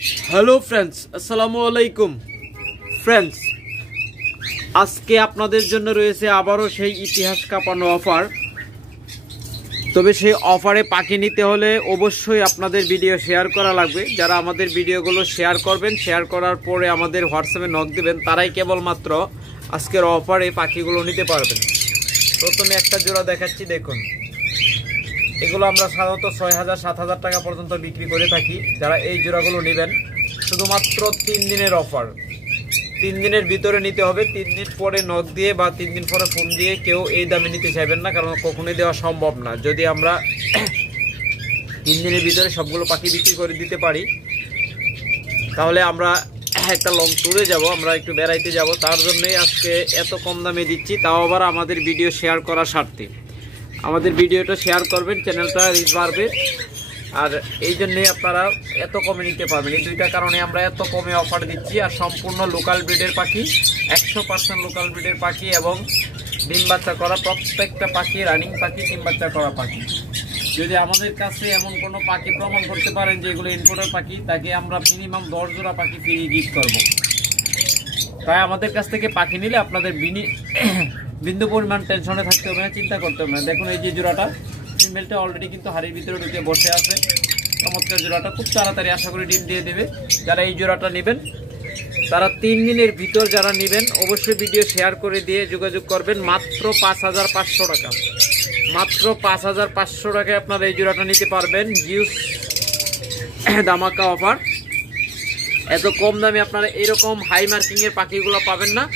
Hello friends, আসসালামু আলাইকুম friends. আজকে আপনাদের জন্য রয়েছে আবারও সেই ইতিহাস কাঁপানো অফার। তবে সেই অফারে পাখি নিতে হলে অবশ্যই আপনাদের ভিডিও শেয়ার করা লাগবে। যারা আমাদের ভিডিওগুলো শেয়ার করবেন, শেয়ার করার পরে আমাদের হোয়াটসঅ্যাপে নক দেবেন, তারাই কেবলমাত্র আজকের অফারে পাখিগুলো নিতে পারবেন। প্রথমে একটা জোড়া দেখাচ্ছি, দেখুন। এগুলো আমরা সাধারণত 6,000-7,000 টাকা পর্যন্ত বিক্রি করে থাকি। যারা এই জোড়াগুলো নেবেন, শুধুমাত্র 3 দিনের অফার। 3 দিনের ভিতরে নিতে হবে। 3 দিন পরে নক দিয়ে বা 3 দিন পরে ফোন দিয়ে কেউ এই দামে নিতে চাইবেন না, কারণ কখনোই দেওয়া সম্ভব না। যদি আমরা 3 দিনের ভিতরে সবগুলো পাখি বিক্রি করে দিতে পারি, তাহলে আমরা একটা লং ট্যুরে যাব, আমরা একটু বেড়াইতে যাব। তার জন্যই আজকে এত কম দামে দিচ্ছি, তাও আবার আমাদের ভিডিও শেয়ার করার স্বার্থে। আমাদের ভিডিওটা শেয়ার করবেন, চ্যানেলটা রিচ বাড়বে। আর এই জন্যই আপনারা এত কমে নিতে পারবেন। এই দুইটা কারণে আমরা এত কমে অফার দিচ্ছি। আর সম্পূর্ণ লোকাল ব্রিডের পাখি, 100% লোকাল ব্রিডের পাখি এবং ডিম বাচ্চা করা প্রত্যেকটা পাখি, রানিং পাখি, ডিম বাচ্চা করা পাখি। যদি আমাদের কাছে এমন কোনো পাখি প্রমাণ করতে পারেন যে এগুলো ইম্পোর্টের পাখি, তাকে আমরা মিনিমাম 10 জোড়া পাখি ফ্রি গিফট করব। তাই আমাদের কাছ থেকে পাখি নিলে আপনাদের বিন্দু পরিমাণ টেনশনে থাকতে হবে না, চিন্তা করতে হবে না। দেখুন, এই যে জোড়াটা, ফিমেলটা অলরেডি কিন্তু হাড়ির ভিতরে ঢুকে বসে আছে। চমৎকার জোড়াটা, খুব তাড়াতাড়ি আশা করি ডিম দিয়ে দেবে। যারা এই জোড়াটা নেবেন, তারা 3 দিনের ভিতর যারা নেবেন, অবশ্যই ভিডিও শেয়ার করে দিয়ে যোগাযোগ করবেন। মাত্র 5,500 টাকা, মাত্র 5,500 টাকায় আপনারা এই জোড়াটা নিতে পারবেন। হিউজ ধামাকা অফার। এত কম দামে আপনারা এরকম হাই মার্কিংয়ের পাখিগুলো পাবেন না।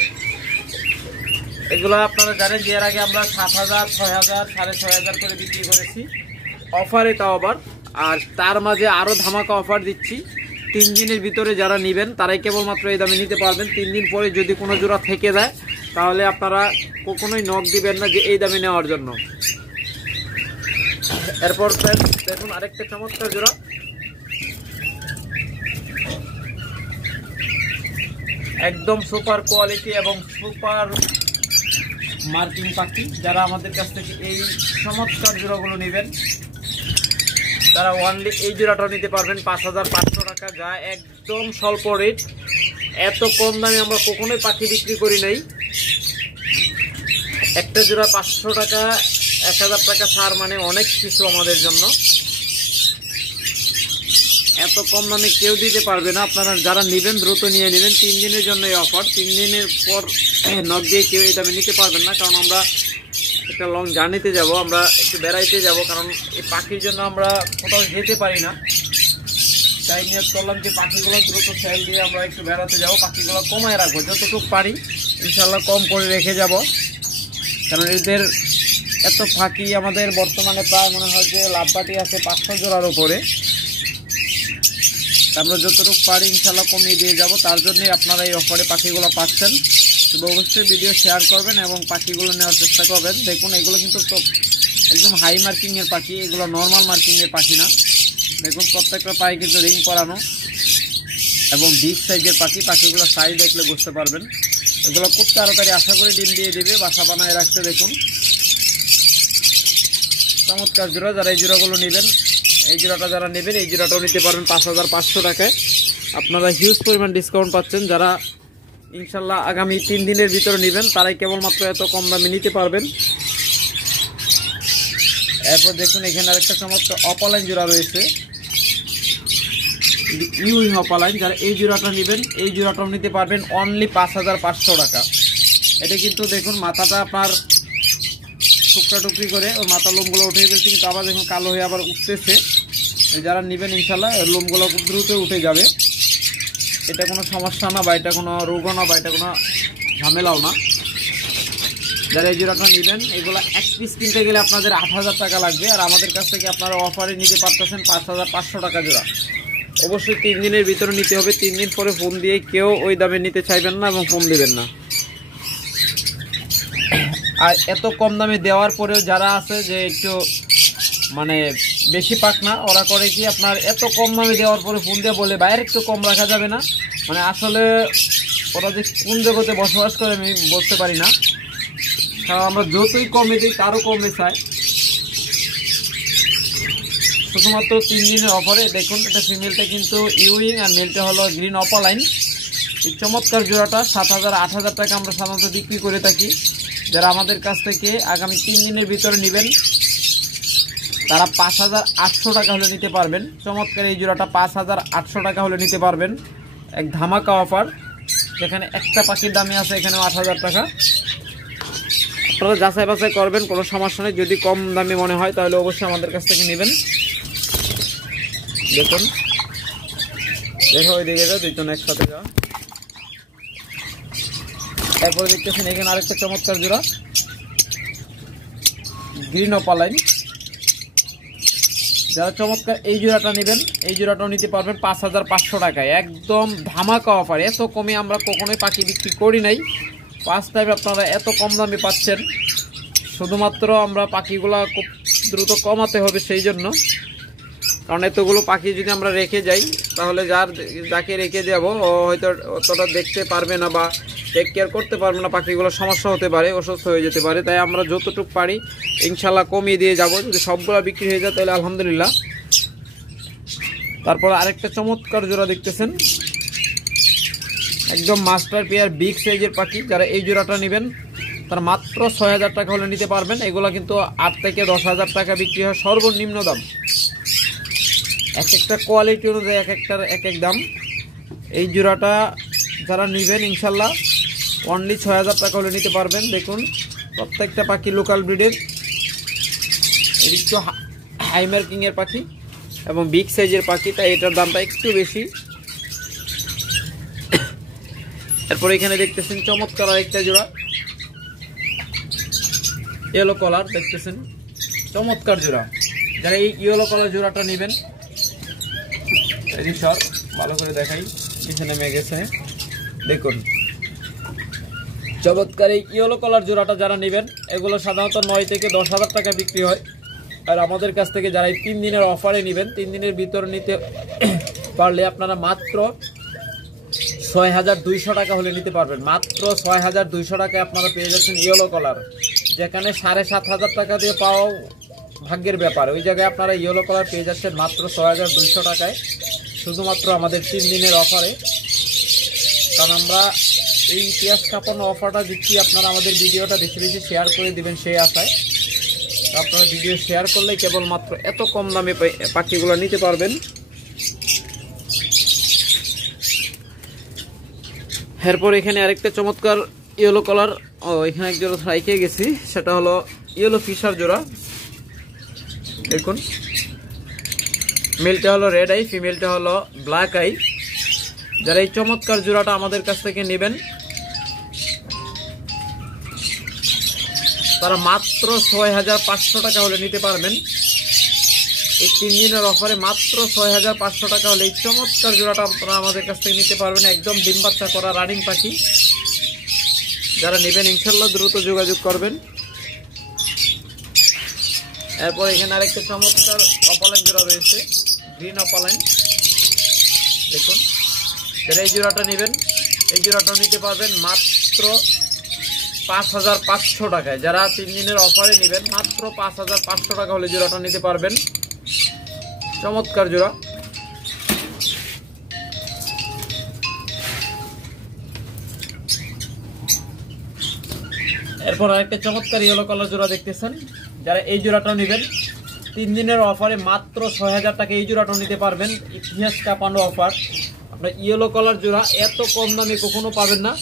এগুলো আপনারা জানেন যে এর আগে আমরা 7,000, 6,000, 6,500 করে বিক্রি করেছি অফারে, তাও আবার। আর তার মাঝে আরও ধামাকা অফার দিচ্ছি। 3 দিনের ভিতরে যারা নেবেন, তারাই কেবলমাত্র এই দামে নিতে পারবেন। 3 দিন পরে যদি কোনো জোড়া থেকে যায়, তাহলে আপনারা কখনোই নক দিবেন না যে এই দামে নেওয়ার জন্য। এরপর দেখুন আরেকটা চমৎকার জোড়া, একদম সুপার কোয়ালিটি এবং সুপার মার্কিং পাখি। যারা আমাদের কাছ থেকে এই চমৎকার জোড়াগুলো নেবেন, তারা ওনলি এই জোড়াটাও নিতে পারবেন 5,500 টাকা, যা একদম স্বল্প রেট। এত কম দামে আমরা কখনোই পাখি বিক্রি করি নাই। একটা জোড়া 500 টাকা, 1,000 টাকা ছাড় মানে অনেক কিছু আমাদের জন্য। এত কম দামে কেউ দিতে পারবে না। আপনারা যারা নেবেন দ্রুত নিয়ে নেবেন। 3 দিনের জন্য এই অফার। 3 দিনের পর নক দিয়ে কেউ এই দামে নিতে পারবেন না, কারণ আমরা একটা লং জার্নিতে যাব, আমরা একটু বেড়াইতে যাব। কারণ এই পাখির জন্য আমরা কোথাও যেতে পারি না। তাই নিয়োগ করলাম যে পাখিগুলো দ্রুত সেল দিয়ে আমরা একটু বেড়াতে যাব। পাখিগুলো কমায় রাখবো, যতটুকু পারি ইনশাল্লাহ কম করে রেখে যাব। কারণ এদের এত পাখি আমাদের বর্তমানে প্রায় মনে হয় যে লাভবাটি আছে 500 জোড়ার উপরে। আমরা যতটুকু পারি ইনশাল্লাহ কমিয়ে দিয়ে যাব। তার জন্যই আপনারা এই অফারে পাখিগুলো পাচ্ছেন। তবে অবশ্যই ভিডিও শেয়ার করবেন এবং পাখিগুলো নেওয়ার চেষ্টা করবেন। দেখুন, এগুলো কিন্তু একদম হাই মার্কিংয়ের পাখি, এগুলো নর্মাল মার্কিংয়ের পাখি না। দেখুন, প্রত্যেকটা পায়ে কিন্তু রিং করানো এবং বিগ সাইজের পাখি। পাখিগুলো সাইজ দেখলে বুঝতে পারবেন। এগুলো খুব তাড়াতাড়ি আশা করে ডিম দিয়ে দেবে, বাসা বানায় রাখতে। দেখুন, চমৎকার জোড়া। যারা এই জোড়াগুলো নেবেন, এই জোড়াটা যারা নেবেন, এই জোড়াটাও নিতে পারবেন 5,500 টাকায়। আপনারা হিউজ পরিমাণ ডিসকাউন্ট পাচ্ছেন। যারা ইনশাল্লাহ আগামী 3 দিনের ভিতরে নেবেন, তারাই কেবলমাত্র এত কম দামে নিতে পারবেন। এরপর দেখুন, এখানে আরেকটা চমৎকার অপালাইন জোড়া রয়েছে, ইউইং অপালাইন। যারা এই জোড়াটা নেবেন, এই জোড়াটাও নিতে পারবেন অনলি 5,500 টাকা। এটা কিন্তু দেখুন, মাথাটা আপনার টুকরা টুকরি করে ওর মাথা লোমগুলো উঠে ফেলছে, কিন্তু আবার দেখুন কালো হয়ে আবার উঠতেছে। যারা নেবেন ইনশাল্লাহ লোমগুলো খুব দ্রুত উঠে যাবে। এটা কোনো সমস্যা না, বা এটা কোনো রোগও না, বা এটা কোনো ঝামেলাও না। যারা এই জোড়াটা নেবেন, এগুলো এক পিস কিনতে গেলে আপনাদের 8,000 টাকা লাগবে। আর আমাদের কাছ থেকে আপনারা অফারে নিতে পারতেছেন 5,500 টাকা জোড়া। অবশ্যই 3 দিনের ভিতরে নিতে হবে। 3 দিন পরে ফোন দিয়ে কেউ ওই দামে নিতে চাইবেন না এবং ফোন দেবেন না। আর এত কম দামে দেওয়ার পরেও যারা আছে যে একটু মানে বেশি পাক না, ওরা করে কি আপনার এত কম দামে দেওয়ার পরে ফোন দিয়ে বলে বাইরে একটু কম রাখা যাবে না। মানে আসলে ওরা যে কোন জগতে বসবাস করে আমি বলতে পারি না। কারণ আমরা যতই কমে দিই তারও কমে চাই। শুধুমাত্র 3 দিনের অফারে। দেখুন এটা ফিমেলটা কিন্তু ইউইং আর মেলটা হলো গ্রিন অপালাইন। এই চমৎকার জোড়াটা 7,000 8,000 টাকা আমরা সাধারণত বিক্রি করে থাকি। যারা আমাদের কাছ থেকে আগামী 3 দিনের ভিতরে নেবেন তারা 5,800 টাকা হলে নিতে পারবেন। চমৎকার এই জোড়াটা 5,800 টাকা হলে নিতে পারবেন। এক ধামাকা অফার, যেখানে একটা পাখির দামই আছে এখানেও 8,000 টাকা। আপনারা যাচাই বাছাই করবেন, কোনো সমস্যা নেই। যদি কম দামে মনে হয় তাহলে অবশ্যই আমাদের কাছ থেকে নেবেন। দেখুন দেখো ওই দিকে যাও, দুইজন একসাথে যাও। তারপরে দেখতেছেন এখানে আরেকটা চমৎকার জোড়া গ্রিন অপালাইন। যারা চমৎকার এই জোড়াটা নেবেন এই জোড়াটাও নিতে পারবেন 5,500 টাকায়। একদম ধামাকা অফার, এত কমে আমরা কখনোই পাখি বিক্রি করি নাই। ফার্স্ট টাইম আপনারা এত কম দামে পাচ্ছেন। শুধুমাত্র আমরা পাখিগুলা খুব দ্রুত কমাতে হবে সেই জন্য, কারণ এতগুলো পাখি যদি আমরা রেখে যাই তাহলে যাকে রেখে যাব ও হয়তো অতটা দেখতে পারবে না বা টেক কেয়ার করতে পারবে না, পাখিগুলো সমস্যা হতে পারে, অসুস্থ হয়ে যেতে পারে। তাই আমরা যতটুকু পারি ইনশাল্লাহ কমিয়ে দিয়ে যাব। যদি সবগুলো বিক্রি হয়ে যায় তাহলে আলহামদুলিল্লাহ। তারপর আরেকটা চমৎকার জোড়া দেখতেছেন, একদম মাস্টার পেয়ার বিগ সাইজের পাখি। যারা এই জোড়াটা নেবেন তার মাত্র 6,000 টাকা হলে নিতে পারবেন। এগুলো কিন্তু 8 থেকে 10,000 টাকা বিক্রি হয় সর্বনিম্ন দাম। এক একটা কোয়ালিটি অনুযায়ী এক একটার এক এক দাম। এই জোড়াটা যারা নেবেন ইনশাল্লাহ অনলি 6,000 টাকা হলে নিতে পারবেন। দেখুন প্রত্যেকটা পাখি লোকাল ব্রিডের, একটু হাই মার্কিংয়ের পাখি এবং বিগ সাইজের পাখি, তাই এটার দামটা একটু বেশি। এরপর এখানে দেখতেছেন চমৎকার আরেকটা জোড়া ইয়েলো কলার, দেখতেছেন চমৎকার জোড়া। যারা এই ইয়েলো কলার জোড়াটা নেবেন, ভালো করে দেখাই, পিছনে নেমে গেছে। দেখুন চমৎকার এই ইয়েলো কলার জোড়াটা যারা নেবেন এগুলো সাধারণত 9 থেকে 10,000 টাকা বিক্রি হয়। আর আমাদের কাছ থেকে যারা এই 3 দিনের অফারে নেবেন, 3 দিনের ভিতরে নিতে পারলে আপনারা মাত্র 6,200 টাকা হলে নিতে পারবেন। মাত্র 6,200 টাকায় আপনারা পেয়ে যাচ্ছেন ইয়েলো কলার, যেখানে 7,500 টাকা দিয়ে পাওয়াও ভাগ্যের ব্যাপার। ওই জায়গায় আপনারা ইয়েলো কলার পেয়ে যাচ্ছেন মাত্র 6,200 টাকায়, শুধুমাত্র আমাদের 3 দিনের অফারে। কারণ আমরা এই ইতিহাস কাঁপানো অফারটা দিচ্ছি, আপনারা আমাদের ভিডিওটা বেশি বেশি শেয়ার করে দিবেন সেই আশায়। আপনারা ভিডিও শেয়ার করলে কেবলমাত্র এত কম দামে পাখিগুলো নিতে পারবেন। এরপর এখানে আরেকটা চমৎকার ইয়েলো কলার, এখানে এক জোড়া রাইখে গেছি, সেটা হলো ইয়েলো ফিশার জোড়া। দেখুন মেলটা হলো রেড আই, ফিমেলটা হলো ব্ল্যাক আই। যারা এই চমৎকার জোড়াটা আমাদের কাছ থেকে নেবেন তারা মাত্র 6,500 টাকা হলে নিতে পারবেন। এই 3 দিনের অফারে মাত্র 6,500 টাকা হলে এই চমৎকার জোড়াটা আপনারা আমাদের কাছ থেকে নিতে পারবেন। একদম ডিম বাচ্চা করা রানিং পাখি। যারা নেবেন ইনশাল্লাহ দ্রুত যোগাযোগ করবেন। এরপর এখানে আরেকটা চমৎকার অপালাইন জোড়া রয়েছে, গ্রিন অপালাইন। দেখুন যারা এই জোড়াটা নেবেন এই জোড়াটা নিতে পারবেন মাত্র 5,500 টাকায়। যারা 3 দিনের অফারে নেবেন মাত্র 5,500 টাকা হলে জোড়াটা নিতে পারবেন। চমৎকার জোড়া। এরপর আরেকটা চমৎকার ইয়েলো কালার জোড়া দেখতেছেন। যারা এই জোড়াটা নেবেন 3 দিনের অফারে মাত্র 6,000 টাকা এই জোড়াটা নিতে পারবেন। ইতিহাস কাঁপানো অফার। আপনার ইয়েলো কালার জোড়া এত কম দামে কখনো পাবেন না।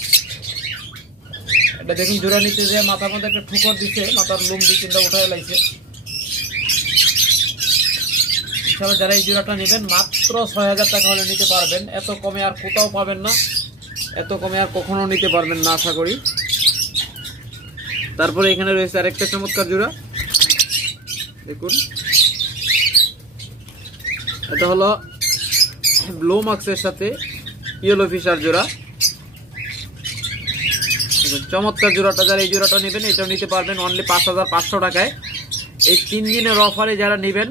এটা দেখুন জোড়া নিতে যে মাথার মধ্যে একটা ঠুকর দিচ্ছে, মাথার লুম 2-3টা উঠায় লাগছে। ইনশাআল্লাহ যারা এই জোড়াটা নেবেন মাত্র 6,000 টাকা হলে নিতে পারবেন। এত কমে আর কোথাও পাবেন না, এত কমে আর কখনো নিতে পারবেন না আশা করি। তারপরে এখানে রয়েছে আরেকটা চমৎকার জোড়া। দেখুন এটা হলো ব্লু মার্কসের সাথে ইয়েলো ফিশার জোড়া। চমৎকার জোড়াটা, যারা এই জোড়াটা নেবেন এটাও নিতে পারবেন অনলি 5,500 টাকায়। এই 3 দিনের অফারে যারা নেবেন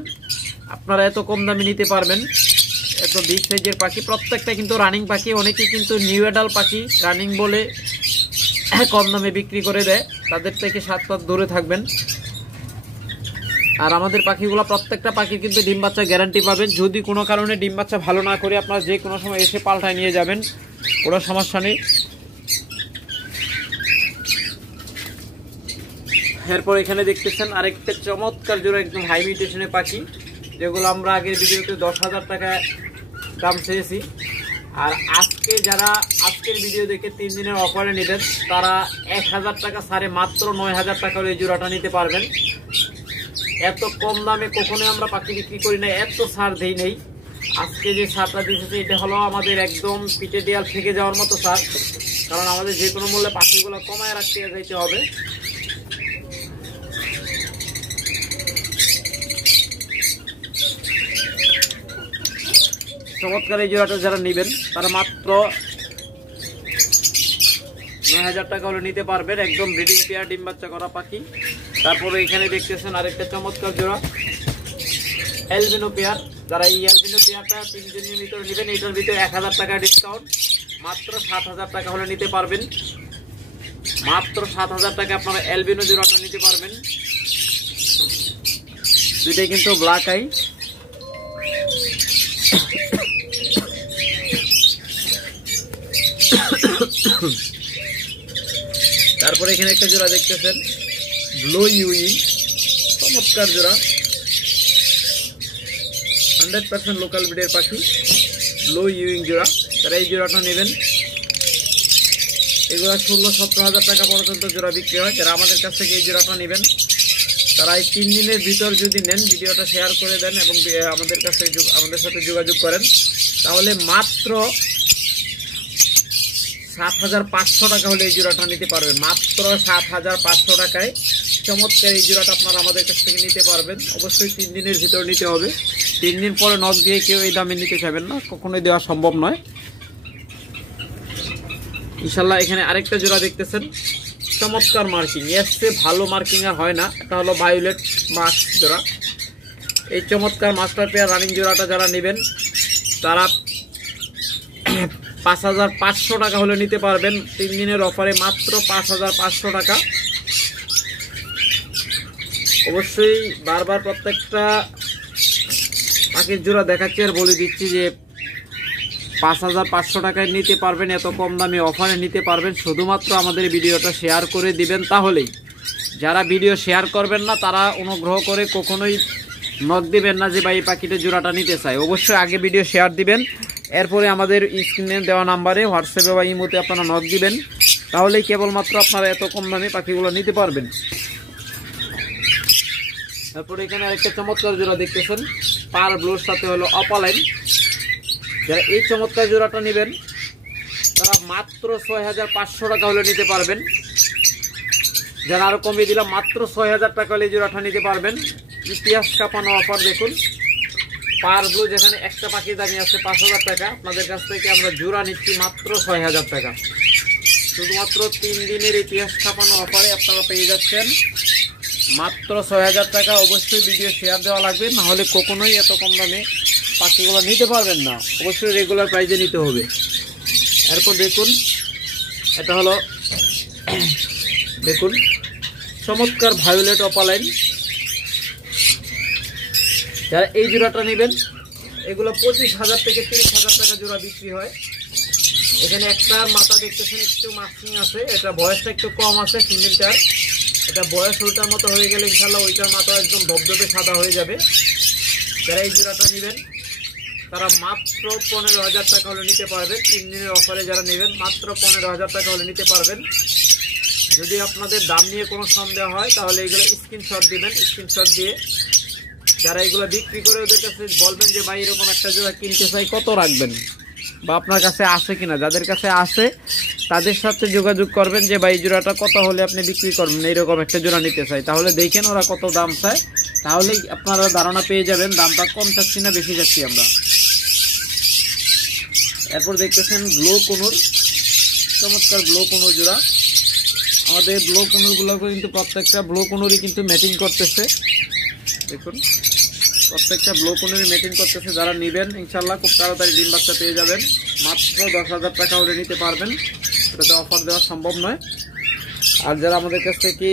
আপনারা এত কম দামে নিতে পারবেন। এত বিগ সাইজের পাখি, প্রত্যেকটা কিন্তু রানিং পাখি। অনেকেই কিন্তু নিউ অ্যাডাল্ট পাখি রানিং বলে কম দামে বিক্রি করে দেয়, তাদের থেকে 7 পাঁচ দূরে থাকবেন। আর আমাদের পাখিগুলো প্রত্যেকটা পাখি কিন্তু ডিম বাচ্চা গ্যারান্টি পাবেন। যদি কোনো কারণে ডিম বাচ্চা ভালো না করে আপনারা যে কোনো সময় এসে পাল্টায় নিয়ে যাবেন, কোনো সমস্যা নেই। এরপর এখানে দেখতেছেন আরেকটা চমৎকার জোড়া একদম হাই মিউটেশনের পাখি, যেগুলো আমরা আগের ভিডিওতে 10,000 টাকা দাম চেয়েছি। আর আজকে যারা আজকের ভিডিও দেখে 3 দিনের অফারে নেবেন তারা 1000 টাকা ছাড়ে মাত্র 9000 টাকা এই জোড়াটা নিতে পারবেন। এত কম দামে কখনোই আমরা পাখি বিক্রি করি না, এত ছাড় দেই নেই। আজকে যে ছাড়টা দিতেছে এটা হলো আমাদের একদম পিঠে দেয়াল থেকে যাওয়ার মতো ছাড়, কারণ আমাদের যে কোনো মূল্যে পাখিগুলো কমায় রাখতে যাইতে হবে। চমৎকার এই জোড়াটা যারা নেবেন তারা মাত্র 9000 টাকা হলে নিতে পারবেন, একদম ব্রিডিং পেয়ার ডিম বাচ্চা করা পাখি। তারপরে এখানে দেখতেছেন আরেকটা চমৎকার জোড়া অ্যালবিনো পেয়ার। যারা এই অ্যালবিনো পেয়ারটা 3 দিনের ভিতরে নেবেন এটার ভিতরে 1000 টাকা ডিসকাউন্ট, মাত্র 7000 টাকা হলে নিতে পারবেন। মাত্র 7000 টাকা আপনারা অ্যালবিনো জোড়াটা নিতে পারবেন। দুইটাই কিন্তু ব্ল্যাক আই। তারপরে এখানে একটা জোড়া দেখতেছেন ব্লু ইউইং, চমৎকার জোড়া 100% লোকাল ব্রিডের পাখি, ব্লু ইউইং জোড়া। তারা এই জোড়াটা নেবেন, এগুলো 16-17 হাজার টাকা পর্যন্ত জোড়া বিক্রি হয়। যারা আমাদের কাছ থেকে এই জোড়াটা নেবেন তারা এই 3 দিনের ভিতর যদি নেন ভিডিওটা শেয়ার করে দেন এবং আমাদের কাছে আমাদের সাথে যোগাযোগ করেন, তাহলে মাত্র 7500 টাকা হলে এই জোড়াটা নিতে পারবেন। মাত্র 7500 টাকায় চমৎকার এই জোড়াটা আপনারা আমাদের কাছ থেকে নিতে পারবেন। অবশ্যই 3 দিনের ভিতর নিতে হবে, 3 দিন পরে নক দিয়ে কেউ এই দামে নিতে চাইবেন না, কখনোই দেওয়া সম্ভব নয় ইনশাল্লাহ। এখানে আরেকটা জোড়া দেখতেছেন চমৎকার মার্কিং, এসে ভালো মার্কিং আর হয় না। এটা হলো ভায়োলেট মাস্ক জোড়া। এই চমৎকার মাস্টার পেয়ার রানিং জোড়াটা যারা নেবেন তারা 5500 টাকা হলে নিতে পারবেন 3 দিনের অফারে, মাত্র 5500 টাকা। অবশ্যই বারবার প্রত্যেকটা পাখির জোড়া দেখাচ্ছি আর বলে দিচ্ছি যে 5500 টাকায় নিতে পারবেন, এত কম দামে অফারে নিতে পারবেন। শুধুমাত্র আমাদের ভিডিওটা শেয়ার করে দিবেন তাহলেই। যারা ভিডিও শেয়ার করবেন না তারা অনুগ্রহ করে কখনোই নক দিবেন না যে ভাই এই পাখিটা জোড়াটা নিতে চাই। অবশ্যই আগে ভিডিও শেয়ার দিবেন, এরপরে আমাদের স্ক্রিনে দেওয়া নাম্বারে হোয়াটসঅ্যাপে বা ইমোতে আপনারা নক দিবেন, তাহলেই কেবলমাত্র আপনারা এত কম দামে পাখিগুলো নিতে পারবেন। তারপরে এখানে আরেকটা চমৎকার জোড়া দেখতেছেন পার ব্লুর সাথে হলো অপালাইন। যারা এই চমৎকার জোড়াটা নেবেন তারা মাত্র 6500 টাকা হলে নিতে পারবেন। যারা আরো কমিয়ে দিলাম মাত্র 6000 টাকা হলে জোড়াটা নিতে পারবেন। ইতিহাস কাঁপানো অফার দেখুন, পার ব্লু যেখানে একটা পাখির দামি আছে 5000 টাকা, আপনাদের কাছ থেকে আমরা জোড়া নিচ্ছি মাত্র 6000 টাকা। শুধুমাত্র 3 দিনের ইতিহাস কাঁপানো অফারে আপনারা পেয়ে যাচ্ছেন মাত্র 6000 টাকা। অবশ্যই ভিডিও শেয়ার দেওয়া লাগবে, না হলে কখনোই এত কম দামে পাখিগুলো নিতে পারবেন না। অবশ্যই রেগুলার প্রাইজে নিতে হবে। এরপর দেখুন এটা হলো দেখুন চমৎকার ভায়োলেট অপালাইন। যারা এই জোড়াটা নেবেন এগুলো 25000 থেকে 30000 টাকা জোড়া বিক্রি হয়। এখানে একটার মাথা দেখতেছেন একটু মাস্কিং আছে, এটা বয়সটা একটু কম আছে ফিমেলটার। এটা বয়স ওইটার মতো হয়ে গেলে ইনশাল্লাহ ওইটার মাথা একদম ধবধবে সাদা হয়ে যাবে। যারা এই জোড়াটা নেবেন তারা মাত্র 15000 টাকা হলে নিতে পারবেন। 3 দিনের অফারে যারা নেবেন মাত্র 15000 টাকা হলে নিতে পারবেন। যদি আপনাদের দাম নিয়ে কোনো সন্দেহ হয় তাহলে এগুলো স্ক্রিনশট দিবেন, স্ক্রিনশট দিয়ে যারা এগুলো বিক্রি করে ওদের কাছে বলবেন যে ভাই এরকম একটা জোড়া কিনতে চাই, কত রাখবেন বা আপনার কাছে আছে কিনা। যাদের কাছে আছে তাদের সাথে যোগাযোগ করবেন যে ভাই জোড়াটা কত হলে আপনি বিক্রি করবেন, এইরকম একটা জোড়া নিতে চাই। তাহলে দেখেন ওরা কত দাম চায়, তাহলেই আপনারা ধারণা পেয়ে যাবেন দামটা কম চাচ্ছি না বেশি যাচ্ছি আমরা। এরপর দেখতেছেন ব্লু কুনুর, চমৎকার ব্লু কুনুর জোড়া। আমাদের ব্লু কুনুরগুলো কিন্তু প্রত্যেকটা ব্লু কুনুরই কিন্তু ম্যাটিং করতেছে, দেখুন প্রত্যেকটা ব্লু কুনুরই ম্যাটিং করতেছে। যারা নেবেন ইনশাল্লাহ খুব তাড়াতাড়ি ডিম বাচ্চা পেয়ে যাবেন। মাত্র 10000 টাকা হলে নিতে পারবেন, এটাতে অফার দেওয়া সম্ভব নয়। আর যারা আমাদের কাছ থেকে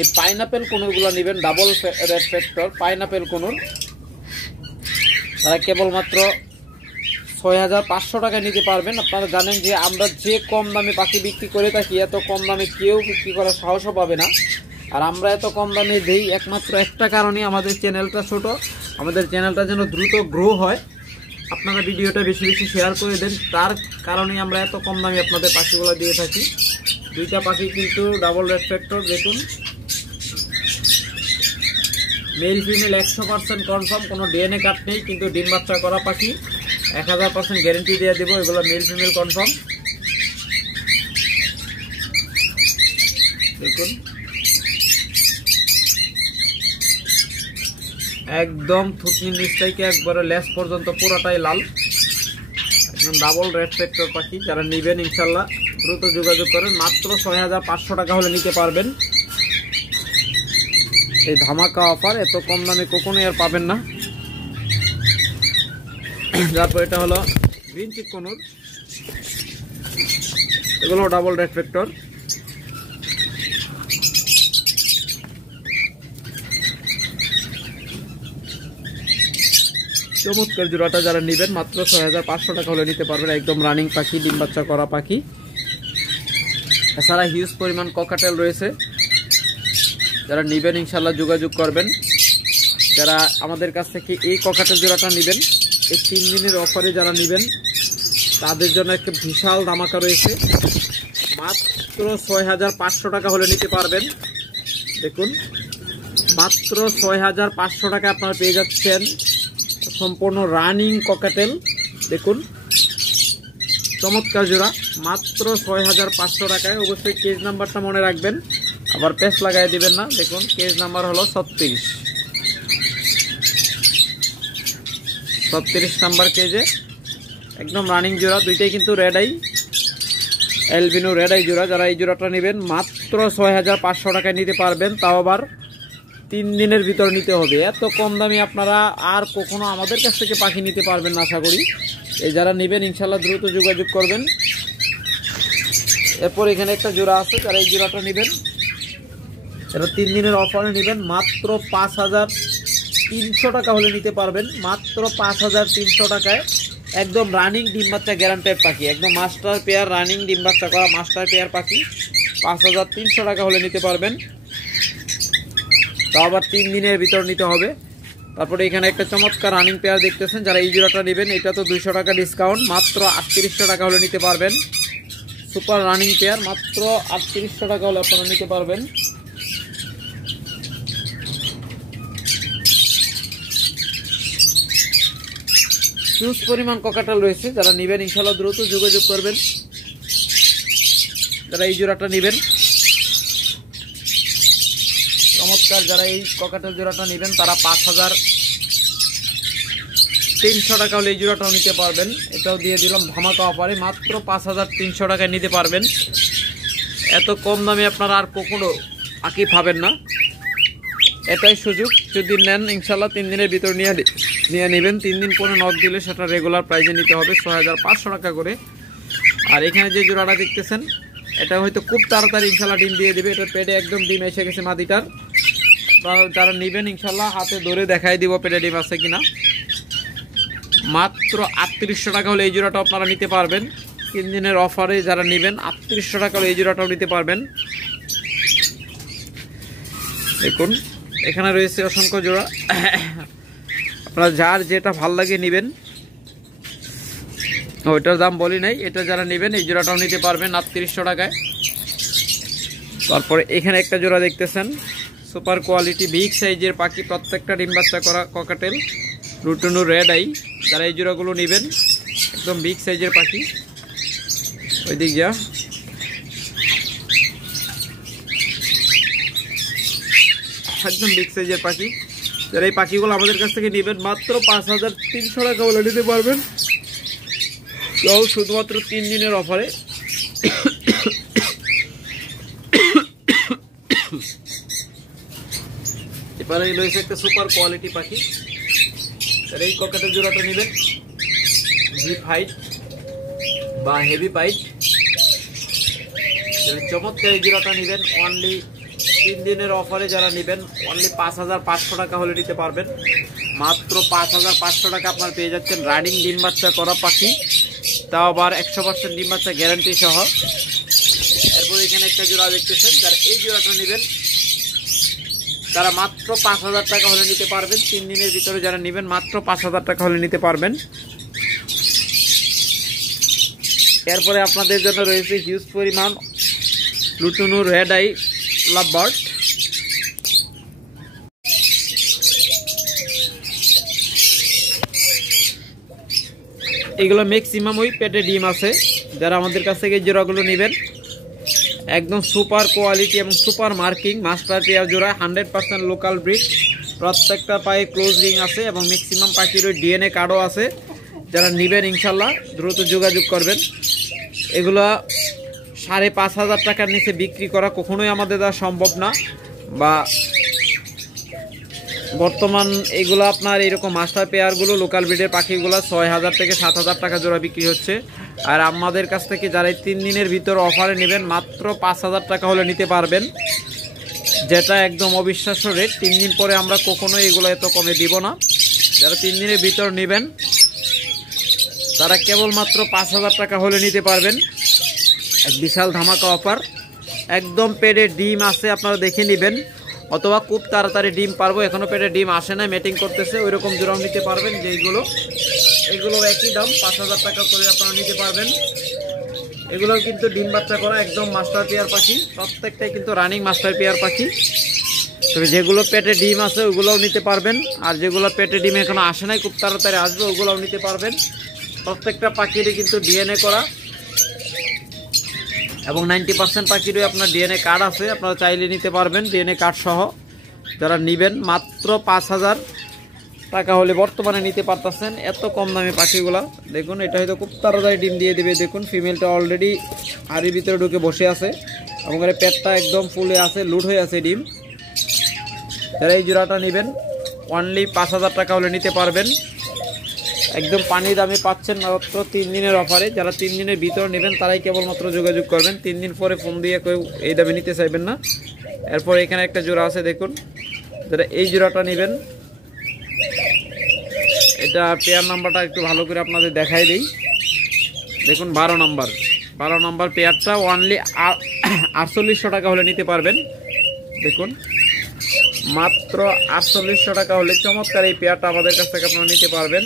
এই পাইনাপেল কোনরগুলো নেবেন, ডাবল রেড ফ্যাক্টর পাইনাপেল কোনর, তারা কেবলমাত্র 6,500 টাকা নিতে পারবেন। আপনারা জানেন যে আমরা যে কম দামে পাখি বিক্রি করে থাকি, এত কম দামে কেউ বিক্রি করার সাহসও পাবে না। আর আমরা এত কম দামে দিই একমাত্র একটা কারণে, আমাদের চ্যানেলটা ছোট, আমাদের চ্যানেলটা যেন দ্রুত গ্রো হয়। আপনারা ভিডিওটা বেশি বেশি শেয়ার করে দেন, তার কারণে আমরা এত কম দামে আপনাদের পাখিগুলো দিয়ে থাকি। দুইটা পাখি কিন্তু ডাবল রেড ফ্যাক্টর, দেখুন মেল ফিমেল 100% কনফার্ম, কোনো ডিএনএ কাট নেই, কিন্তু ডিম বাচ্চা করা পাখি 1000% গ্যারেন্টি দিয়ে দেবো। এগুলো মেল ফিমেল কনফার্ম, দেখুন একদম থুতনির নিচ থেকে একবারে লেজ পর্যন্ত পুরোটাই লাল, একদম ডাবল রেড ফ্যাক্টর পাখি। যারা নেবেন ইনশাল্লাহ দ্রুত যোগাযোগ করেন, মাত্র 6,500 টাকা হলে নিতে পারবেন। এই ধামাকা অফার এত কম দামে কখনোই আর পাবেন না। তারপর এটা হলো গ্রিন চিক কোনুর, এগুলো ডাবল রেড ফ্যাক্টর, চমৎকার জোড়াটা। যারা নেবেন মাত্র 6,500 টাকা হলে নিতে পারবেন, একদম রানিং পাখি, ডিম বাচ্চা করা পাখি। এছাড়া হিউজ পরিমাণ ককাটেল রয়েছে, যারা নেবেন ইনশাল্লাহ যোগাযোগ করবেন। যারা আমাদের কাছ থেকে এই ককাটেল জোড়াটা নেবেন, এই 3 দিনের অফারে যারা নেবেন তাদের জন্য একটা বিশাল ধামাকা রয়েছে, মাত্র 6,500 টাকা হলে নিতে পারবেন। দেখুন মাত্র 6,500 টাকা আপনারা পেয়ে যাচ্ছেন সম্পূর্ণ রানিং ককাটেল। দেখুন চমৎকার জোড়া, মাত্র 6,500 টাকায়। অবশ্যই কেজ নাম্বারটা মনে রাখবেন, আবার পেস লাগাই দিবেন না। দেখুন কেজ নাম্বার হলো 36 নাম্বার কেজে, একদম রানিং জোড়া। দুইটাই কিন্তু red eye, albino red eye জোড়া। যারা এই জোড়াটা নেবেন মাত্র 6,500 টাকায় নিতে পারবেন, তাও আবার 3 দিনের ভিতর নিতে হবে। এত কম দামে আপনারা আর কখনো আমাদের কাছ থেকে পাখি নিতে পারবেন না আশা করি। এই যারা নেবেন ইনশাল্লাহ দ্রুত যোগাযোগ করবেন। এরপর এখানে একটা জোড়া আছে, যারা এই জোড়াটা নেবেন এটা 3 দিনের অফারে নেবেন, মাত্র 5,300 টাকা হলে নিতে পারবেন। মাত্র 5,300 টাকায় একদম রানিং ডিম বাচ্চা গ্যারান্টেড পাখি, একদম মাস্টার পেয়ার রানিং ডিম বাচ্চা করা মাস্টার পেয়ার পাখি 5,300 টাকা হলে নিতে পারবেন, তাও আবার 3 দিনের ভিতর নিতে হবে। তারপরে এখানে একটা চমৎকার রানিং পেয়ার দেখতেছেন, যারা এই জোড়াটা নেবেন এটা তো 200 টাকা ডিসকাউন্ট, মাত্র 3,800 টাকা হলে নিতে পারবেন। সুপার রানিং পেয়ার মাত্র 3,800 টাকা হলে আপনারা নিতে পারবেন। হিউজ পরিমাণ ককাটেল রয়েছে, যারা নেবেন ইনশাল্লাহ দ্রুত যোগাযোগ করবেন। যারা এই জোড়াটা নেবেন চমৎকার, যারা এই ককাটেল জোড়াটা নেবেন তারা 5,300 টাকা হলে এই জোড়াটাও নিতে পারবেন। এটাও দিয়ে দিলাম ধামাকা অফারে, মাত্র 5,300 টাকায় নিতে পারবেন। এত কম দামে আপনারা আর কখনো পাখি পাবেন না, এটাই সুযোগ। যদি নেন ইনশাল্লাহ 3 দিনের ভিতর নিয়ে নেবেন। 3 দিন পরে নক দিলে সেটা রেগুলার প্রাইসে নিতে হবে 6,500 টাকা করে। আর এখানে যে জোড়াটা দেখতেছেন এটা হয়তো খুব তাড়াতাড়ি ইনশাল্লাহ ডিম দিয়ে দেবে, এটার পেটে একদম ডিম এসে গেছে মাদিটার। যারা নেবেন ইনশাল্লাহ হাতে ধরে দেখাই দিব পেটে ডিম আছে কিনা। মাত্র 3,800 টাকা হলে এই জোড়াটা আপনারা নিতে পারবেন। 3 দিনের অফারে যারা নেবেন 3,800 টাকা হলে এই জোড়াটাও নিতে পারবেন। দেখুন এখানে রয়েছে অসংখ্য জোড়া, আপনারা যার যেটা ভাল লাগে নেবেন। ওইটার দাম বলি নাই, এটা যারা নেবেন এই জোড়াটাও নিতে পারবেন 3,800 টাকায়। তারপরে এখানে একটা জোড়া দেখতেছেন সুপার কোয়ালিটি বিগ সাইজের পাখি, প্রত্যেকটা ডিম বাচ্চা করা ককাটেল, রুটুনু রেড আই। যারা এই জোড়াগুলো নেবেন একদম বিগ সাইজের পাখি। ওই দিক যা, একদম বিগ সাইজের পাখি। যারা এই পাখিগুলো আমাদের কাছ থেকে নেবেন মাত্র 5,300 টাকা বলে নিতে পারবেন, তাও শুধুমাত্র 3 দিনের অফারে। এবারে রয়েছে একটা সুপার কোয়ালিটি পাখি, যারা এই ককাটেল জোড়াটা নেবেন ডিপ হাইট বা হেভি পাইট, চমৎকার এই জোড়াটা নেবেন অনলি 3 দিনের অফারে যারা নেবেন অনলি 5500 টাকা হলে নিতে পারবেন। মাত্র 5500 টাকা আপনার পেয়ে যাচ্ছেন রানিং ডিম বাচ্চা করা পাখি, তাও আবার 100% ডিম বাচ্চা গ্যারান্টি সহ। এরপর এখানে একটা জোড়া দেখতেছেন, যারা এই জোড়াটা নেবেন তারা মাত্র 5000 টাকা হলে নিতে পারবেন। 3 দিনের ভিতরে যারা নেবেন মাত্র 5000 টাকা হলে নিতে পারবেন। এরপরে আপনাদের জন্য রয়েছে হিউজ পরিমাণ লুটুনু রেড আই লাভবার্ড। এগুলো ম্যাক্সিমাম ওই পেটে ডিম আছে। যারা আমাদের কাছ থেকে জোড়াগুলো নেবেন একদম সুপার কোয়ালিটি এবং সুপার মার্কিং মাস্টার পেয়ার জোড়া, 100% লোকাল ব্রিড। প্রত্যেকটা পায়ে ক্লোজ রিং আছে এবং ম্যাক্সিমাম পাখির ওই ডিএনএ কার্ডও আছে। যারা নেবেন ইনশাল্লাহ দ্রুত যোগাযোগ করবেন। এগুলো 5500 টাকার নিচে বিক্রি করা কখনোই আমাদের দ্বারা সম্ভব না, বা বর্তমান এগুলো আপনার এরকম মাস্টার পেয়ারগুলো লোকাল ব্রিডের পাখিগুলো 6000 থেকে 7000 টাকা জোড়া বিক্রি হচ্ছে। আর আমাদের কাছ থেকে যারা 3 দিনের ভিতর অফারে নেবেন মাত্র 5000 টাকা হলে নিতে পারবেন, যেটা একদম অবিশ্বাস্য রেট। 3 দিন পরে আমরা কখনোই এগুলো এত কমে দিব না। যারা 3 দিনের ভিতর নেবেন তারা কেবলমাত্র 5000 টাকা হলে নিতে পারবেন। এক বিশাল ধামাকা অফার। একদম পেটে ডিম আছে, আপনারা দেখে নেবেন, অথবা খুব তাড়াতাড়ি ডিম পারবো, এখনো পেটে ডিম আসে না, ম্যাটিং করতেছে, ওইরকম জোড়াও নিতে পারবেন। যেগুলো এগুলো একই দাম 5000 টাকা করে আপনারা নিতে পারবেন। এগুলো কিন্তু ডিম বাচ্চা করা একদম মাস্টার পেয়ার পাখি, প্রত্যেকটাই কিন্তু রানিং মাস্টার পেয়ার পাখি। তবে যেগুলো পেটে ডিম আছে ওগুলোও নিতে পারবেন, আর যেগুলো পেটে ডিম এখনো আসে নাই খুব তাড়াতাড়ি আসবে ওগুলোও নিতে পারবেন। প্রত্যেকটা পাখিরই কিন্তু ডিএনএ করা এবং 90% পাখিরই আপনার ডিএনএ কার্ড আছে, আপনারা চাইলে নিতে পারবেন ডিএনএ কার্ড সহ। যারা নেবেন মাত্র 5000 টাকা হলে বর্তমানে নিতে পারতেছেন। এত কম দামে পাখিগুলা দেখুন, এটা হয়তো খুব তাড়াতাড়ি ডিম দিয়ে দেবে। দেখুন ফিমেলটা অলরেডি হাড়ির ভিতরে ঢুকে বসে আছে এবং এর পেটটা একদম ফুলে আছে, লুট হয়ে আছে ডিম। যারা এই জোড়াটা নেবেন অনলি 5000 টাকা হলে নিতে পারবেন। একদম পানি দামে পাচ্ছেন মাত্র 3 দিনের অফারে। যারা 3 দিনের ভিতর নেবেন তারাই কেবলমাত্র যোগাযোগ করবেন। 3 দিন পরে ফোন দিয়ে কেউ এই দামে নিতে চাইবেন না। এরপর এখানে একটা জোড়া আছে দেখুন, যারা এই জোড়াটা নেবেন, এটা পেয়ার নাম্বারটা একটু ভালো করে আপনাদের দেখাই দিই। দেখুন 12 নাম্বার পেয়ারটা অনলি 4800 টাকা হলে নিতে পারবেন। দেখুন মাত্র 4800 টাকা হলে চমৎকার এই পেয়ারটা আমাদের কাছ থেকে আপনারা নিতে পারবেন।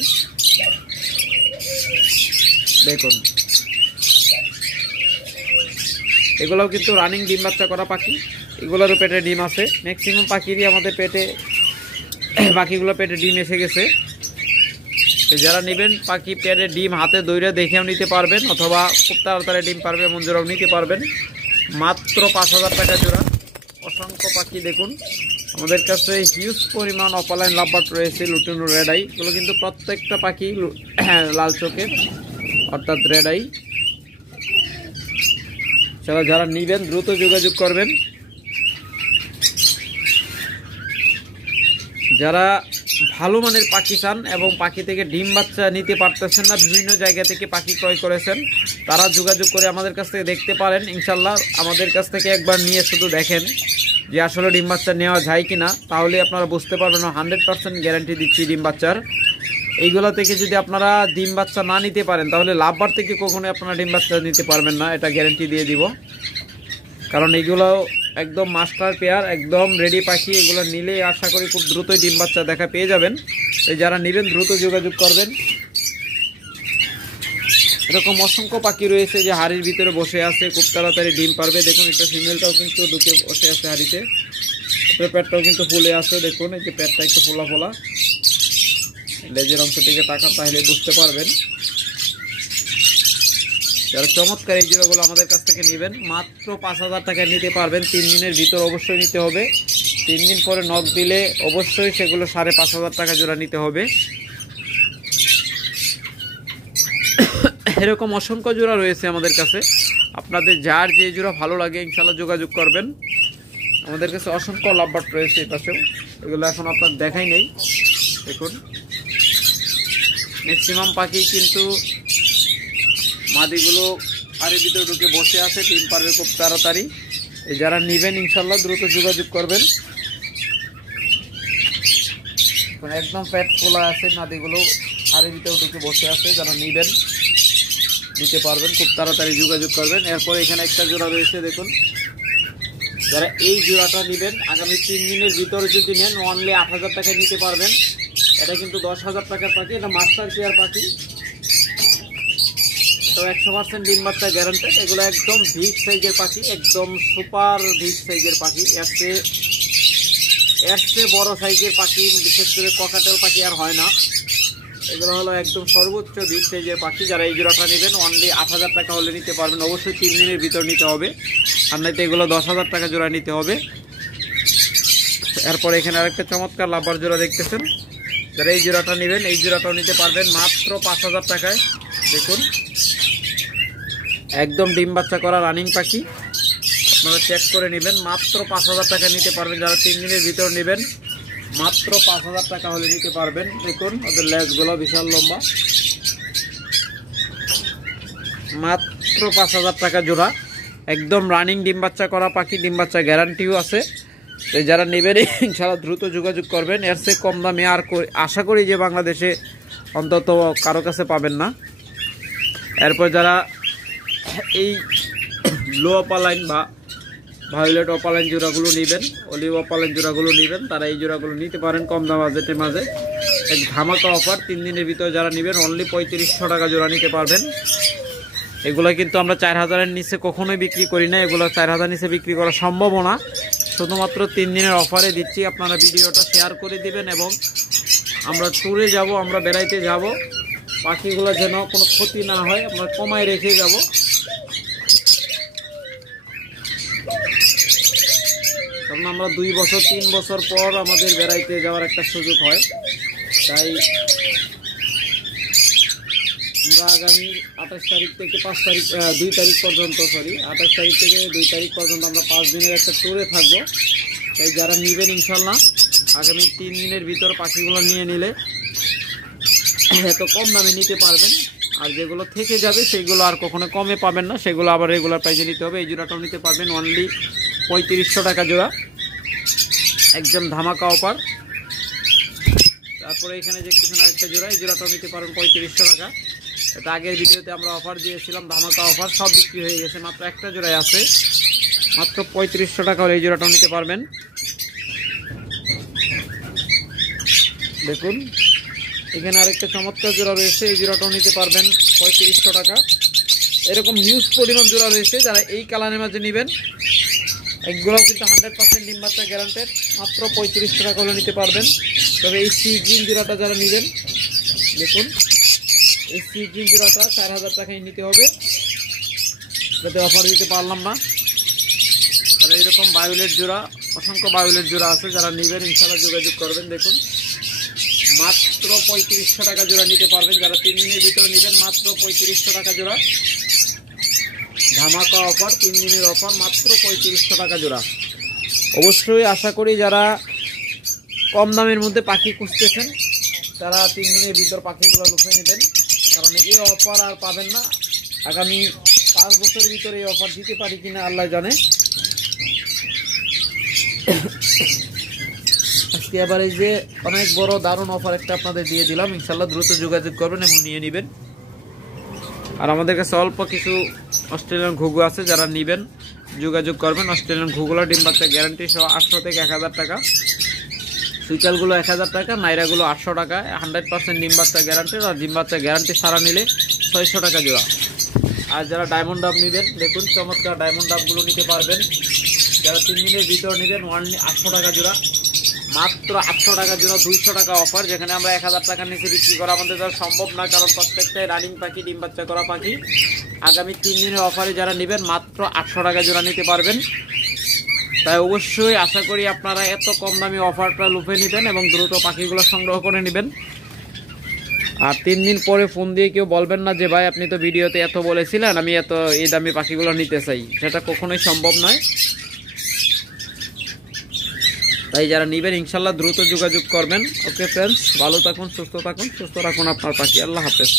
দেখুন এগুলোও কিন্তু রানিং ডিম বাচ্চা করা পাখি, এগুলোরও পেটে ডিম আছে। ম্যাক্সিমাম পাখিরই আমাদের পেটে পাখিগুলো পেটে ডিম এসে গেছে। যারা নেবেন পাখি পেটে ডিম হাতে দইরে দেখেও নিতে পারবেন, অথবা খুব তাড়াতাড়ি ডিম পারবে এমন জোড়াও নিতে পারবেন। মাত্র 5000 টাকা জোড়া। অসংখ্য পাখি দেখুন আমাদের কাছে হিউজ পরিমাণ অফলাইন লাভবার্ড রয়েছে লুটিনো রেড আই। এগুলো কিন্তু প্রত্যেকটা পাখি লাল চোখের অর্থাৎ রেড আই। যারা নেবেন দ্রুত যোগাযোগ করবেন। যারা ভালো মানের পাখি চান এবং পাখি থেকে ডিম বাচ্চা নিতে পারতেছেন না, বিভিন্ন জায়গা থেকে পাখি ক্রয় করেছেন, তারা যোগাযোগ করে আমাদের কাছ থেকে দেখতে পারেন। ইনশাল্লাহ আমাদের কাছ থেকে একবার নিয়ে শুধু দেখেন যে আসলে ডিম বাচ্চা নেওয়া যায় কিনা, তাহলে আপনারা বুঝতে পারবেন। 100% গ্যারান্টি দিচ্ছি ডিম বাচ্চার। এইগুলো থেকে যদি আপনারা ডিম বাচ্চা না নিতে পারেন তাহলে লাভবার থেকে কখনোই আপনারা ডিম বাচ্চা নিতে পারবেন না, এটা গ্যারান্টি দিয়ে দিব। কারণ এগুলো একদম মাস্টার পেয়ার, একদম রেডি পাখি। এগুলো নিলেই আশা করি খুব দ্রুতই ডিম বাচ্চা দেখা পেয়ে যাবেন। তাই যারা নেবেন দ্রুত যোগাযোগ করবেন। এরকম অসংখ্য পাখি রয়েছে যে হাড়ির ভিতরে বসে আছে, খুব তাড়াতাড়ি ডিম পারবে। দেখুন এটা ফিমেলটাও কিন্তু ঢুকে বসে আছে হাড়িতে, এটার পেটটাও কিন্তু ফুলে আছে। দেখুন এই যে পেটটা একটু ফোলা ফোলা, লেজের অংশ থেকে তাকান তাহলে বুঝতে পারবেন। যারা চমৎকার এই জোড়াগুলো আমাদের কাছ থেকে নেবেন মাত্র 5000 টাকায় নিতে পারবেন। 3 দিনের ভিতর অবশ্যই নিতে হবে। 3 দিন পরে নক দিলে অবশ্যই সেগুলো 5500 টাকা জোড়া নিতে হবে। এরকম অসংখ্য জোড়া রয়েছে আমাদের কাছে। আপনাদের যার যে জোড়া ভালো লাগে ইনশাল্লাহ যোগাযোগ করবেন। আমাদের কাছে অসংখ্য লাভবার্ড রয়েছে এই পাশেও, এগুলো এখন আপনার দেখাই নেই। দেখুন ম্যাক্সিমাম পাখি কিন্তু মাদিগুলো হাড়ির ভিতরে ঢুকে বসে আছে, ডিম পারবে খুব তাড়াতাড়ি। যারা নেবেন ইনশাল্লাহ দ্রুত যোগাযোগ করবেন। একদম পেট ফোলা আছে, নাদিগুলো হাড়ের ভিতরে ঢুকে বসে আছে। যারা নেবেন নিতে পারবেন, খুব তাড়াতাড়ি যোগাযোগ করবেন। এরপর এখানে একটা জোড়া রয়েছে দেখুন, যারা এই জোড়াটা নেবেন আগামী 3 দিনের ভিতরে যদি নেন অনলি 8,000 টাকায় নিতে পারবেন। এটা কিন্তু 10,000 টাকার পাখি, এটা মাস্টার কেয়ার পাখি, তো 100% ডিম বাচ্চা গ্যারান্টেড। এগুলো একদম বিগ সাইজের পাখি, একদম সুপার বিগ সাইজের পাখি। এর চেয়ে বড় সাইজের পাখি, বিশেষ করে ককাটেল পাখি আর হয় না। এগুলো হলো একদম সর্বোচ্চ বিগ সাইজের পাখি। যারা এই জোড়াটা নেবেন অনলি 8,000 টাকা হলে নিতে পারবেন। অবশ্যই 3 দিনের ভিতর নিতে হবে, আর নয়তো এগুলো 10,000 টাকা জোড়া নিতে হবে। এরপর এখানে আরেকটা চমৎকার লাভার জোড়া দেখতেছেন, যারা এই জোড়াটা নেবেন এই জোড়াটাও নিতে পারবেন মাত্র 5,000 টাকায়। দেখুন একদম ডিম বাচ্চা করা রানিং পাখি, আপনারা চেক করে নেবেন। মাত্র 5,000 টাকা নিতে পারবেন। যারা 3 দিনের ভিতর নেবেন মাত্র 5,000 টাকা হলে নিতে পারবেন। দেখুন ওদের লেজগুলো বিশাল লম্বা, মাত্র 5,000 টাকা জোড়া। একদম রানিং ডিম বাচ্চা করা পাখি, ডিম বাচ্চা গ্যারান্টিও আছে। যারা নেবেন ইনশাআল্লাহ দ্রুত যোগাযোগ করবেন। এর চেয়ে কম দামে আর আশা করি যে বাংলাদেশে অন্তত কারো কাছে পাবেন না। এরপর যারা এই ব্লু অপালাইন বা ভায়োলেট অপালাইন জোড়াগুলো নেবেন, অলিভ অপালাইন জোড়াগুলো নেবেন, তারা এই জোড়াগুলো নিতে পারেন কম দাম বাজেটের মাঝে। এক ধামাকা অফার, 3 দিনের ভিতরে যারা নেবেন অনলি 3500 টাকা জোড়া নিতে পারবেন। এগুলো কিন্তু আমরা 4,000-এর নিচে কখনোই বিক্রি করি না, এগুলো 4,000 নিচে বিক্রি করা সম্ভব না। শুধুমাত্র 3 দিনের অফারে দিচ্ছি। আপনারা ভিডিওটা শেয়ার করে দিবেন এবং আমরা ট্যুরে যাব, আমরা বেড়াইতে যাব, পাখিগুলো যেন কোনো ক্ষতি না হয় আমরা কমায় রেখে যাব। কারণ আমরা 2 বছর 3 বছর পর আমাদের বেড়াইতে যাওয়ার একটা সুযোগ হয়, তাই আমরা আগামী 28 তারিখ থেকে 2 তারিখ পর্যন্ত 28 তারিখ থেকে 2 তারিখ পর্যন্ত আমরা 5 দিনের একটা ট্যুরে থাকবো। তাই যারা নেবেন ইনশাল্লাহ আগামী 3 দিনের ভিতর পাখিগুলো নিয়ে নিলে এত কম দামে নিতে পারবেন। আর যেগুলো থেকে যাবে সেগুলো আর কখনো কমে পাবেন না, সেগুলো আবার রেগুলার প্রাইসে নিতে হবে। এই জোড়াটাও নিতে পারবেন অনলি 3500 টাকা জোড়া, একদম ধামাকা অফার। তারপরে এখানে দেখতেছেন আরেকটা জোড়া, এই জোড়াটাও নিতে পারেন 3500 টাকা। এটা আগের ভিডিওতে আমরা অফার দিয়েছিলাম, ধামাকা অফার, সব বিক্রি হয়ে গেছে, মাত্র একটা জোড়াই আছে। মাত্র 3500 টাকা হলে এই জোড়াটাও নিতে পারবেন। দেখুন এখানে আরেকটা চমৎকার জোড়া রয়েছে, এই জোড়াটাও নিতে পারবেন 3500 টাকা। এরকম হিউজ পরিমাণ জোড়া রয়েছে, যারা এই কালারের মাঝে নেবেন এগুলোও কিন্তু 100% ডিম বাচ্চা গ্যারান্টেড, মাত্র 3500 টাকা হলে নিতে পারবেন। তবে এই সি গ্রিন জোড়াটা যারা নেবেন, দেখুন এই সি গ্রিন জোড়াটা 4,000 টাকায় নিতে হবে, যাতে অফার দিতে পারলাম না। তবে এইরকম ভায়োলেট জোড়া, অসংখ্য ভায়োলেট জোড়া আছে, যারা নেবেন ইনশাআল্লাহ যোগাযোগ করবেন। দেখুন মাত্র 3500 টাকা জোড়া নিতে পারবেন। যারা 3 দিনের ভিতরে নেবেন মাত্র 3500 টাকা জোড়া, ধামাকা অফার, 3 দিনের অফার, মাত্র 3500 টাকা জোড়া। অবশ্যই আশা করি যারা কম দামের মধ্যে পাখি খুঁজতেছেন তারা 3 দিনের ভিতর পাখিগুলো লুফে নেবেন, কারণ এই অফার আর পাবেন না। আগামী 5 বছরের ভিতরে এই অফার দিতে পারি কিনা আল্লাহ জানে। আজকে আবার এই যে অনেক বড় দারুণ অফার একটা আপনাদের দিয়ে দিলাম, ইনশাল্লাহ দ্রুত যোগাযোগ করবেন এবং নিয়ে নেবেন। আর আমাদের কাছে অল্প কিছু অস্ট্রেলিয়ান ঘুঘু আছে, যারা নেবেন যোগাযোগ করবেন। অস্ট্রেলিয়ান ঘুঘুগুলো ডিম বাচ্চা গ্যারান্টি সহ 800 থেকে 1000 টাকা, সুইচালগুলো 1000 টাকা, নাইরাগুলো 800 টাকা, 100% ডিম বাচ্চা গ্যারান্টি। আর ডিম বাচ্চা গ্যারান্টি সারা নিলে 600 টাকা জোড়া। আর যারা ডায়মন্ড ডাব নেবেন, দেখুন চমৎকার ডায়মন্ড ডাবগুলো নিতে পারবেন। যারা 3 দিনের ভিতর নেবেন 800 টাকা জোড়া, মাত্র 800 টাকা জোড়া, 200 টাকা অফার। যেখানে আমরা 1000 টাকার নিচে বিক্রি করা আমাদের দ্বারা সম্ভব না, কারণ প্রত্যেকটাই রানিং পাখি, ডিম বাচ্চা করা পাখি। আগামী 3 দিনের অফারে যারা নেবেন মাত্র 800 টাকা জোড়া নিতে পারবেন। তাই অবশ্যই আশা করি আপনারা এত কম দামি অফারটা লুফে নেবেন এবং দ্রুত পাখিগুলো সংগ্রহ করে নেবেন। আর 3 দিন পরে ফোন দিয়ে কেউ বলবেন না যে ভাই আপনি তো ভিডিওতে এত বলেছিলেন, আমি এত এই দামি পাখিগুলো নিতে চাই, সেটা কখনোই সম্ভব নয়। তাই যারা নেবেন ইনশাল্লাহ দ্রুত যোগাযোগ করবেন। ওকে ফ্রেন্ডস, ভালো থাকুন, সুস্থ থাকুন, সুস্থ রাখুন আপনার পাখি। আল্লাহ হাফেজ।